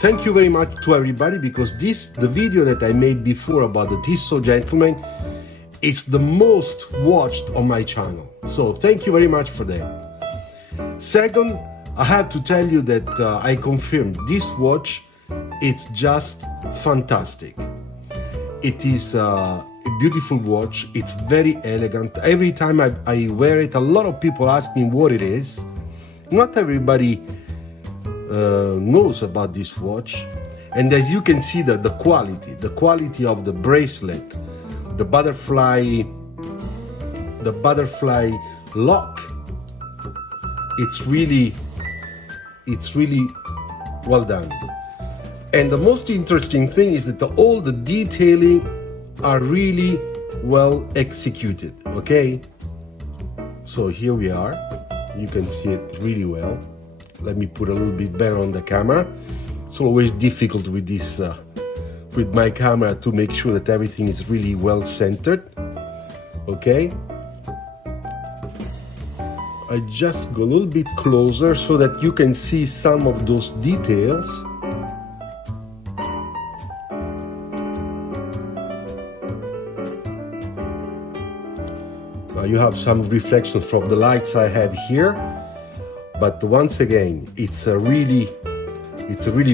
Thank you very much to everybody, because the video that I made before about the Tissot Gentleman, it's the most watched on my channel. So thank you very much for that. Second, I have to tell you that I confirmed this watch, it's just fantastic. It is a beautiful watch, it's very elegant. Every time I wear it, a lot of people ask me what it is. Not everybody knows about this watch, and as you can see, the quality of the bracelet, the butterfly lock, it's really well done. And the most interesting thing is that all the detailing are really well executed. Okay, so here we are, you can see it really well. Let me put a little bit better on the camera. It's always difficult with this with my camera to make sure that everything is really well centered. Okay, I just go a little bit closer so that you can see some of those details. Now you have some reflections from the lights I have here, but once again, it's a really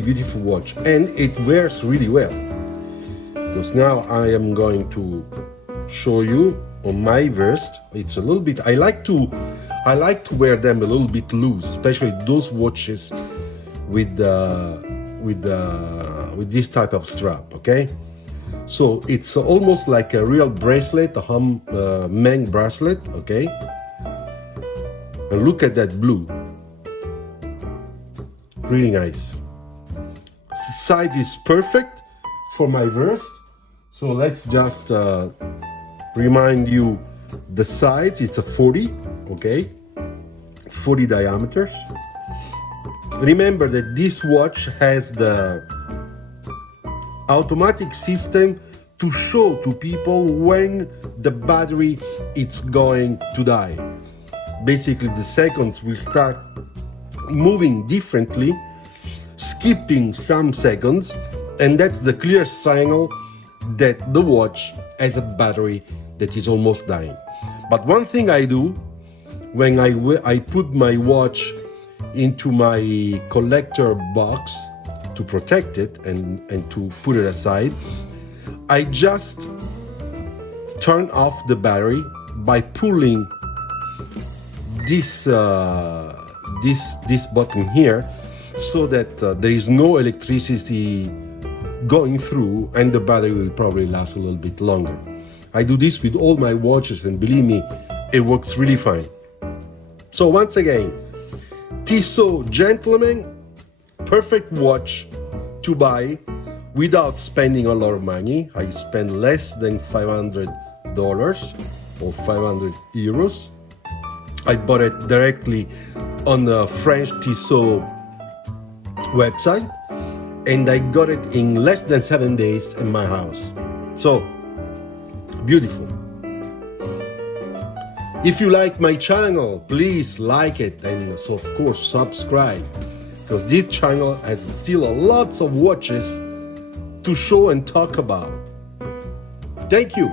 beautiful watch, and it wears really well. Because now I am going to show you on my wrist. It's a little bit, I like to wear them a little bit loose, especially those watches with this type of strap. Okay, so it's almost like a real bracelet, a Meng bracelet. Okay, and look at that blue, really nice. Size is perfect for my wrist. So let's just remind you the size. It's a 40, okay, 40 diameters. Remember that this watch has the automatic system to show to people when the battery is going to die. Basically, the seconds will start moving differently, skipping some seconds, and that's the clear signal that the watch has a battery that is almost dying. But one thing I do when I put my watch into my collector box to protect it and to put it aside, I just turn off the battery by pulling this button here, so that there is no electricity going through, and the battery will probably last a little bit longer. I do this with all my watches, and believe me, it works really fine. So once again, Tissot Gentleman, perfect watch to buy without spending a lot of money. I spend less than $500 or 500 euros. I bought it directly on the French Tissot website, and I got it in less than 7 days in my house. So beautiful. If you like my channel, please like it, and so of course subscribe, because this channel has still lots of watches to show and talk about. Thank you.